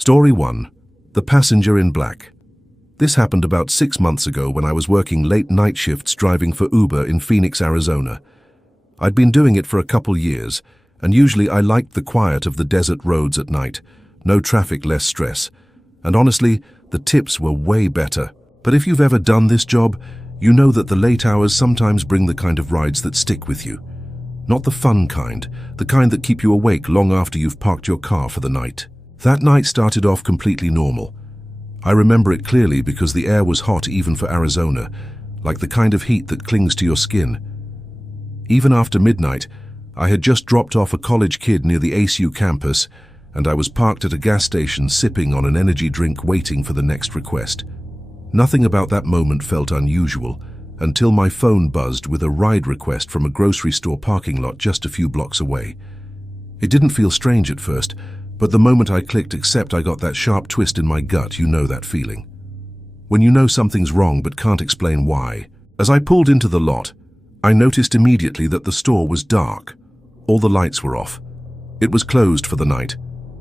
Story 1. The Passenger in Black. This happened about 6 months ago when I was working late night shifts driving for Uber in Phoenix, Arizona. I'd been doing it for a couple years, and usually I liked the quiet of the desert roads at night. No traffic, less stress. And honestly, the tips were way better. But if you've ever done this job, you know that the late hours sometimes bring the kind of rides that stick with you. Not the fun kind, the kind that keep you awake long after you've parked your car for the night. That night started off completely normal. I remember it clearly because the air was hot even for Arizona, like the kind of heat that clings to your skin. Even after midnight, I had just dropped off a college kid near the ASU campus, and I was parked at a gas station sipping on an energy drink waiting for the next request. Nothing about that moment felt unusual until my phone buzzed with a ride request from a grocery store parking lot just a few blocks away. It didn't feel strange at first, but the moment I clicked accept, I got that sharp twist in my gut. You know that feeling. When you know something's wrong but can't explain why. As I pulled into the lot, I noticed immediately that the store was dark. All the lights were off. It was closed for the night,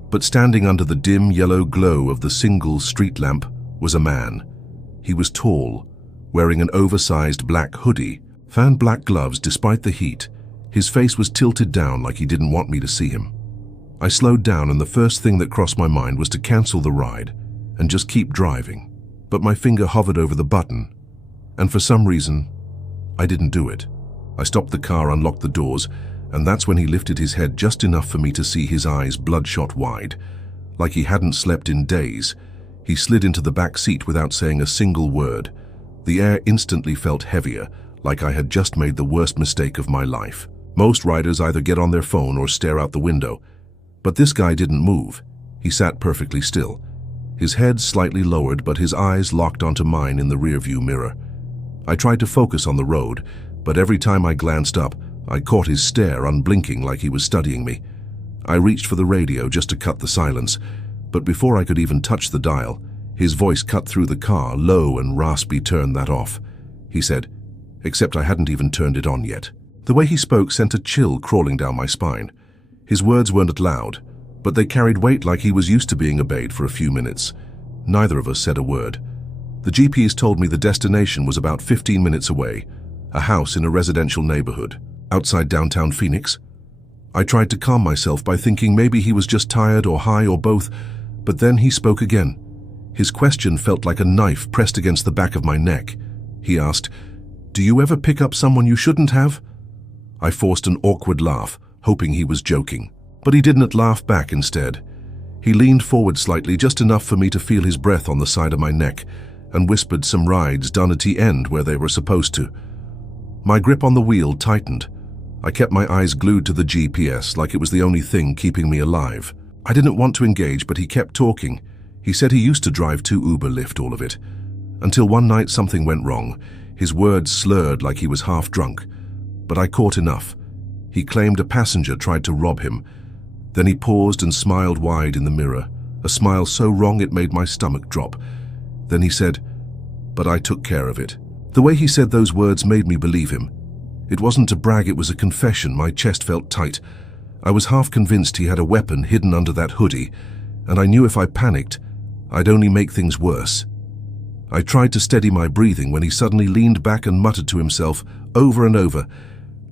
but standing under the dim yellow glow of the single street lamp was a man. He was tall, wearing an oversized black hoodie, and black gloves despite the heat. His face was tilted down like he didn't want me to see him. I slowed down, and the first thing that crossed my mind was to cancel the ride and just keep driving. But my finger hovered over the button, and for some reason, I didn't do it. I stopped the car, unlocked the doors, and that's when he lifted his head just enough for me to see his eyes bloodshot wide. Like he hadn't slept in days, he slid into the back seat without saying a single word. The air instantly felt heavier, like I had just made the worst mistake of my life. Most riders either get on their phone or stare out the window. But this guy didn't move. He sat perfectly still, his head slightly lowered but his eyes locked onto mine in the rearview mirror. I tried to focus on the road, but every time I glanced up, I caught his stare, unblinking like he was studying me. I reached for the radio just to cut the silence, but before I could even touch the dial, his voice cut through the car, low and raspy. "Turn that off," he said, except I hadn't even turned it on yet. The way he spoke sent a chill crawling down my spine. His words weren't loud, but they carried weight like he was used to being obeyed for a few minutes. Neither of us said a word. The GPS told me the destination was about 15 minutes away, a house in a residential neighborhood, outside downtown Phoenix. I tried to calm myself by thinking maybe he was just tired or high or both, but then he spoke again. His question felt like a knife pressed against the back of my neck. He asked, "Do you ever pick up someone you shouldn't have?" I forced an awkward laugh, hoping he was joking. But he didn't laugh back instead. He leaned forward slightly, just enough for me to feel his breath on the side of my neck, and whispered some rides done at the end where they were supposed to. My grip on the wheel tightened. I kept my eyes glued to the GPS like it was the only thing keeping me alive. I didn't want to engage, but he kept talking. He said he used to drive 2 Uber Lyft, all of it. Until one night something went wrong. His words slurred like he was half drunk. But I caught enough. He claimed a passenger tried to rob him. Then he paused and smiled wide in the mirror, a smile so wrong it made my stomach drop. Then he said, "But I took care of it." The way he said those words made me believe him. It wasn't to brag, it was a confession. My chest felt tight. I was half convinced he had a weapon hidden under that hoodie, and I knew if I panicked, I'd only make things worse. I tried to steady my breathing when he suddenly leaned back and muttered to himself over and over,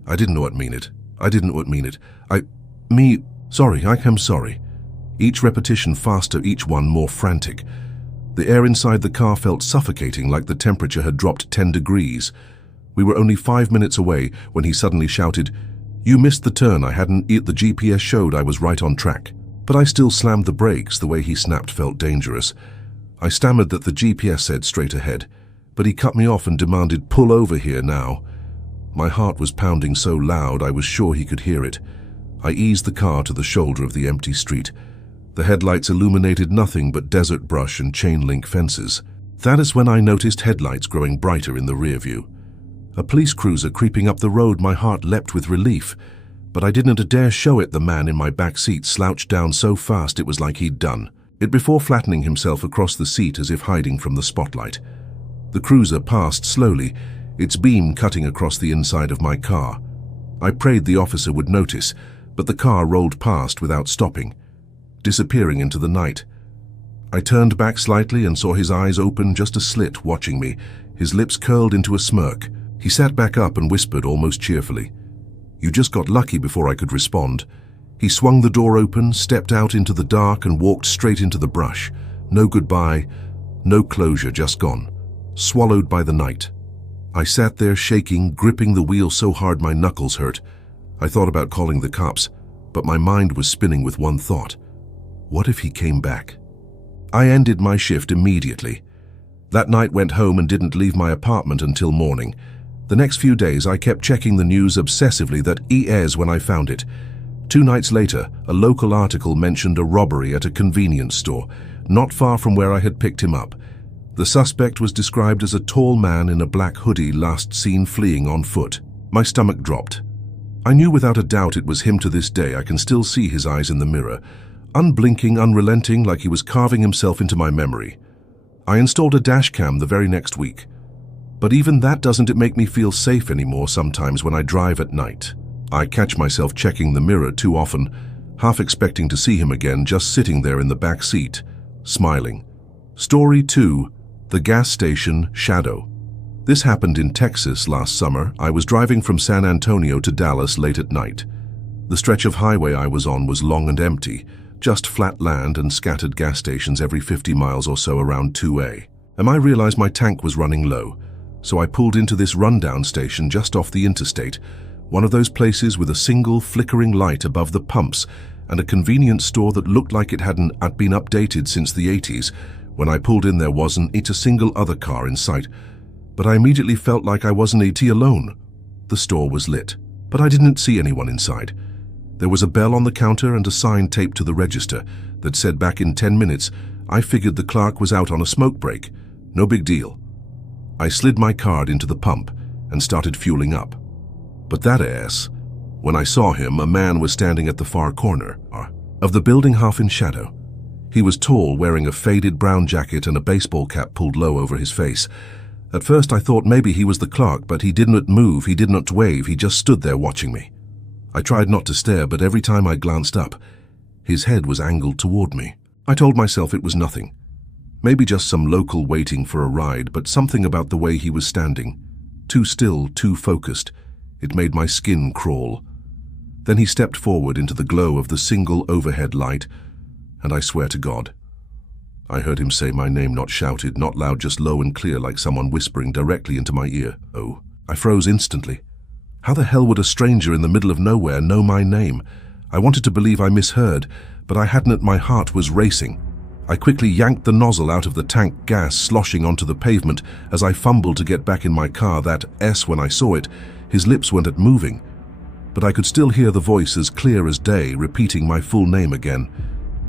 "I didn't know what mean it. I didn't know what mean it. Sorry, I am sorry." Each repetition faster, each one more frantic. The air inside the car felt suffocating, like the temperature had dropped 10 degrees. We were only 5 minutes away when he suddenly shouted, "You missed the turn. I hadn't. The GPS showed I was right on track." But I still slammed the brakes. The way he snapped felt dangerous. I stammered that the GPS said straight ahead, but he cut me off and demanded, "Pull over here now." My heart was pounding so loud I was sure he could hear it. I eased the car to the shoulder of the empty street. The headlights illuminated nothing but desert brush and chain-link fences. That is when I noticed headlights growing brighter in the rear view. A police cruiser creeping up the road. My heart leapt with relief, but I didn't dare show it. The man in my back seat slouched down so fast it was like he'd done it before, flattening himself across the seat as if hiding from the spotlight. The cruiser passed slowly, its beam cutting across the inside of my car. I prayed the officer would notice, but the car rolled past without stopping, disappearing into the night. I turned back slightly and saw his eyes open just a slit, watching me, his lips curled into a smirk. He sat back up and whispered almost cheerfully, "You just got lucky," before I could respond. He swung the door open, stepped out into the dark and walked straight into the brush. No goodbye, no closure, just gone. Swallowed by the night. I sat there shaking, gripping the wheel so hard my knuckles hurt. I thought about calling the cops, but my mind was spinning with one thought. What if he came back? I ended my shift immediately. That night went home and didn't leave my apartment until morning. The next few days I kept checking the news obsessively, that is when I found it. 2 nights later, a local article mentioned a robbery at a convenience store, not far from where I had picked him up. The suspect was described as a tall man in a black hoodie, last seen fleeing on foot. My stomach dropped. I knew without a doubt it was him. To this day I can still see his eyes in the mirror, unblinking, unrelenting, like he was carving himself into my memory. I installed a dash cam the very next week. But even that doesn't make me feel safe anymore sometimes when I drive at night. I catch myself checking the mirror too often, half expecting to see him again, just sitting there in the back seat, smiling. Story 2. The gas station shadow. This happened in Texas last summer. I was driving from San Antonio to Dallas late at night. The stretch of highway I was on was long and empty, just flat land and scattered gas stations every 50 miles or so around 2A. And I realized my tank was running low, so I pulled into this rundown station just off the interstate, one of those places with a single flickering light above the pumps and a convenience store that looked like it hadn't been updated since the 80s. When I pulled in, there wasn't a single other car in sight, but I immediately felt like I wasn't alone. The store was lit, but I didn't see anyone inside. There was a bell on the counter and a sign taped to the register that said back in 10 minutes. I figured the clerk was out on a smoke break. No big deal. I slid my card into the pump and started fueling up. But that ass, when I saw him, a man was standing at the far corner of the building, half in shadow. He was tall, wearing a faded brown jacket and a baseball cap pulled low over his face. At first I thought maybe he was the clerk, but he didn't move, he didn't wave, he just stood there watching me. I tried not to stare, but every time I glanced up, his head was angled toward me. I told myself it was nothing. Maybe just some local waiting for a ride, but something about the way he was standing. Too still, too focused. It made my skin crawl. Then he stepped forward into the glow of the single overhead light, and I swear to God, I heard him say my name, not shouted, not loud, just low and clear, like someone whispering directly into my ear. Oh, I froze instantly. How the hell would a stranger in the middle of nowhere know my name? I wanted to believe I misheard, but I hadn't. My heart was racing. I quickly yanked the nozzle out of the tank, gas sloshing onto the pavement as I fumbled to get back in my car. When I saw it, his lips weren't moving, but I could still hear the voice as clear as day, repeating my full name again.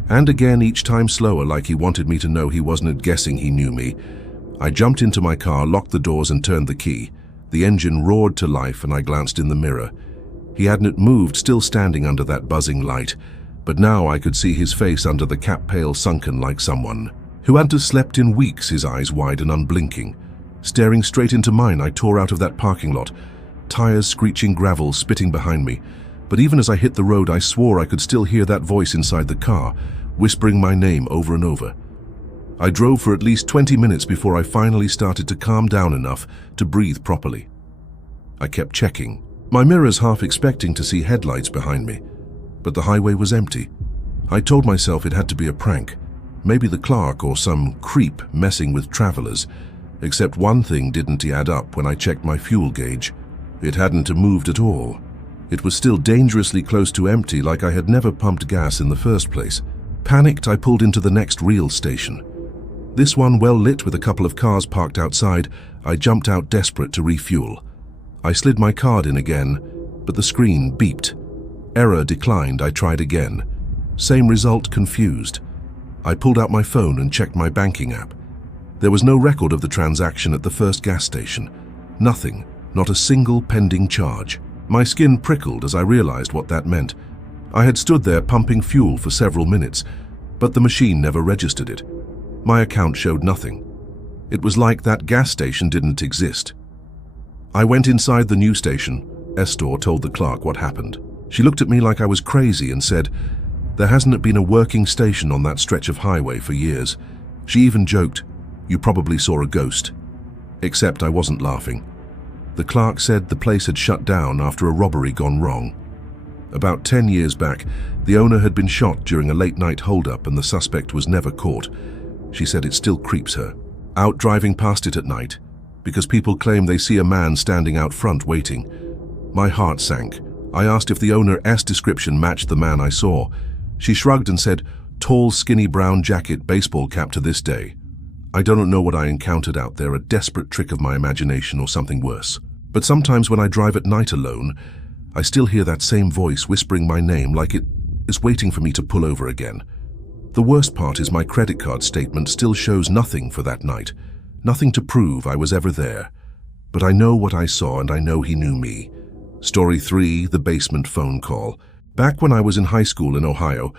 And again, each time slower, like he wanted me to know he wasn't guessing he knew me. I jumped into my car, locked the doors and turned the key. The engine roared to life and I glanced in the mirror. He hadn't moved, still standing under that buzzing light, but now I could see his face under the cap pail, sunken like someone who hadn't slept in weeks, his eyes wide and unblinking. Staring straight into mine, I tore out of that parking lot, tires screeching, gravel spitting behind me. But even as I hit the road, I swore I could still hear that voice inside the car, whispering my name over and over. I drove for at least 20 minutes before I finally started to calm down enough to breathe properly. I kept checking my mirrors, half expecting to see headlights behind me, but the highway was empty. I told myself it had to be a prank, maybe the clerk or some creep messing with travelers. Except one thing didn't add up when I checked my fuel gauge. It hadn't moved at all. It was still dangerously close to empty, like I had never pumped gas in the first place. Panicked, I pulled into the next real station. This one well lit with a couple of cars parked outside. I jumped out, desperate to refuel. I slid my card in again, but the screen beeped. Error declined. I tried again. Same result, confused. I pulled out my phone and checked my banking app. There was no record of the transaction at the first gas station. Nothing, not a single pending charge. My skin prickled as I realized what that meant. I had stood there pumping fuel for several minutes, but the machine never registered it. My account showed nothing. It was like that gas station didn't exist. I went inside the new station. Estor told the clerk what happened. She looked at me like I was crazy and said, There hasn't been a working station on that stretch of highway for years. She even joked, "You probably saw a ghost." Except I wasn't laughing. The clerk said the place had shut down after a robbery gone wrong. About 10 years back, the owner had been shot during a late-night hold-up and the suspect was never caught. She said it still creeps her. Out driving past it at night, because people claim they see a man standing out front waiting. My heart sank. I asked if the owner's description matched the man I saw. She shrugged and said, "Tall, skinny brown jacket, baseball cap to this day." I don't know what I encountered out there, a desperate trick of my imagination or something worse. But sometimes when I drive at night alone, I still hear that same voice whispering my name like it is waiting for me to pull over again. The worst part is my credit card statement still shows nothing for that night. Nothing to prove I was ever there. But I know what I saw and I know he knew me. Story 3, the basement phone call. Back when I was in high school in Ohio,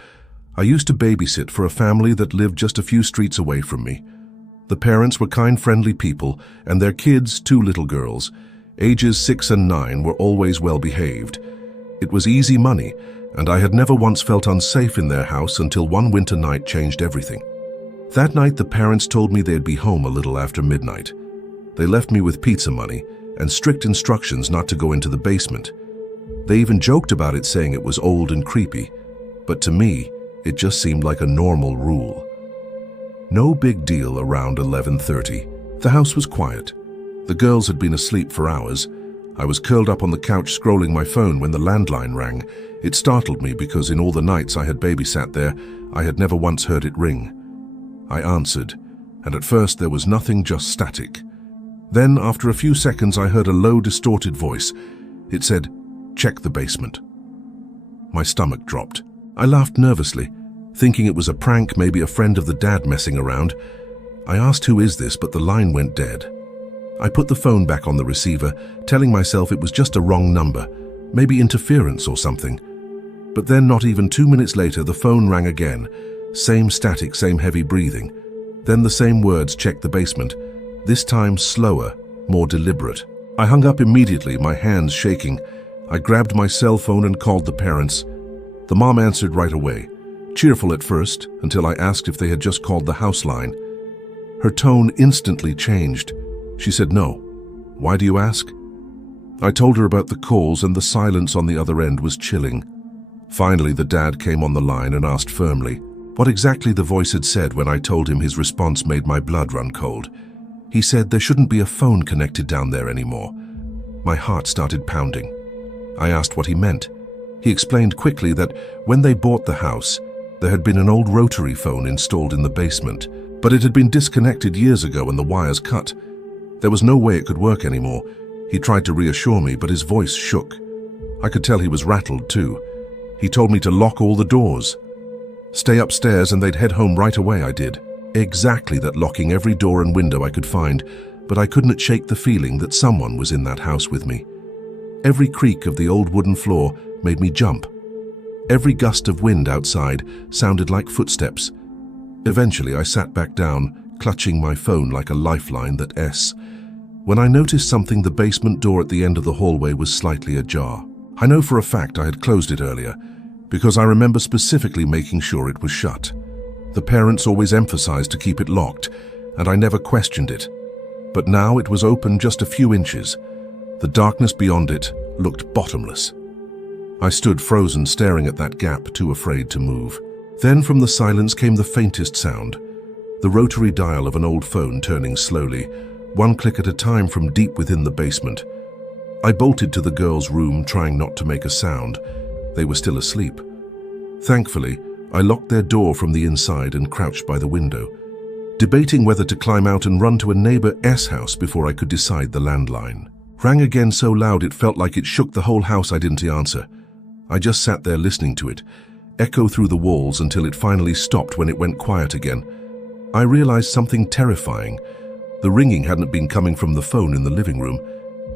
I used to babysit for a family that lived just a few streets away from me. The parents were kind, friendly people, and their kids, 2 little girls, ages 6 and 9, were always well behaved. It was easy money, and I had never once felt unsafe in their house until one winter night changed everything. That night, the parents told me they'd be home a little after midnight. They left me with pizza money and strict instructions not to go into the basement. They even joked about it, saying it was old and creepy, but to me, it just seemed like a normal rule. No big deal around 11:30. The house was quiet. The girls had been asleep for hours. I was curled up on the couch scrolling my phone when the landline rang. It startled me because in all the nights I had babysat there, I had never once heard it ring. I answered, and at first there was nothing, just static. Then, after a few seconds, I heard a low, distorted voice. It said, "Check the basement." My stomach dropped. I laughed nervously, thinking it was a prank, maybe a friend of the dad messing around. I asked, "Who is this?" but the line went dead. I put the phone back on the receiver, telling myself it was just a wrong number, maybe interference or something. But then, not even 2 minutes later, the phone rang again. Same static, same heavy breathing. Then the same words, "Check the basement." This time slower, more deliberate. I hung up immediately, my hands shaking. I grabbed my cell phone and called the parents. The mom answered right away, cheerful at first, until I asked if they had just called the house line. Her tone instantly changed. She said, "No." "Why do you ask?" I told her about the calls, and the silence on the other end was chilling. Finally, the dad came on the line and asked firmly what exactly the voice had said. When I told him, his response made my blood run cold. He said there shouldn't be a phone connected down there anymore. My heart started pounding. I asked what he meant. He explained quickly that when they bought the house, there had been an old rotary phone installed in the basement, but it had been disconnected years ago and the wires cut. There was no way it could work anymore. He tried to reassure me, but his voice shook. I could tell he was rattled too. He told me to lock all the doors. Stay upstairs and they'd head home right away. I did exactly that, locking every door and window I could find, but I couldn't shake the feeling that someone was in that house with me. Every creak of the old wooden floor made me jump. Every gust of wind outside sounded like footsteps. Eventually, I sat back down, clutching my phone like a lifeline when I noticed something. The basement door at the end of the hallway was slightly ajar. I know for a fact I had closed it earlier, because I remember specifically making sure it was shut. The parents always emphasized to keep it locked, and I never questioned it. But now it was open just a few inches. The darkness beyond it looked bottomless. I stood frozen, staring at that gap, too afraid to move. Then from the silence came the faintest sound, the rotary dial of an old phone turning slowly, one click at a time from deep within the basement. I bolted to the girls' room, trying not to make a sound. They were still asleep. Thankfully, I locked their door from the inside and crouched by the window, debating whether to climb out and run to a neighbor's house before I could decide. The landline rang again, so loud it felt like it shook the whole house. I didn't answer. I just sat there listening to it echo through the walls until it finally stopped. When it went quiet again, I realized something terrifying. The ringing hadn't been coming from the phone in the living room.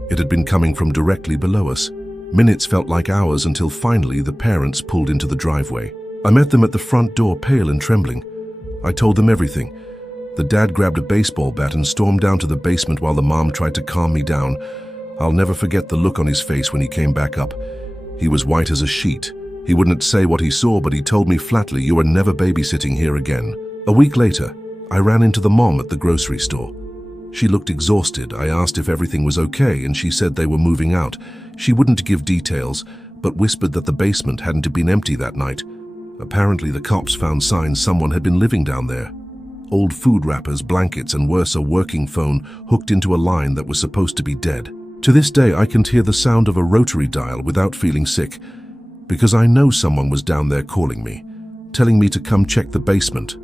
It had been coming from directly below us. Minutes felt like hours until finally the parents pulled into the driveway. I met them at the front door, pale and trembling. I told them everything. The dad grabbed a baseball bat and stormed down to the basement while the mom tried to calm me down. I'll never forget the look on his face when he came back up. He was white as a sheet, He wouldn't say what he saw, but he told me flatly, "You are never babysitting here again." A week later, I ran into the mom at the grocery store. She looked exhausted. I asked if everything was okay, and she said they were moving out. She wouldn't give details, but whispered that the basement hadn't been empty that night. Apparently, the cops found signs someone had been living down there. Old food wrappers, blankets, and worse, a working phone hooked into a line that was supposed to be dead. To this day, I can hear the sound of a rotary dial without feeling sick, because I know someone was down there calling me, telling me to come check the basement.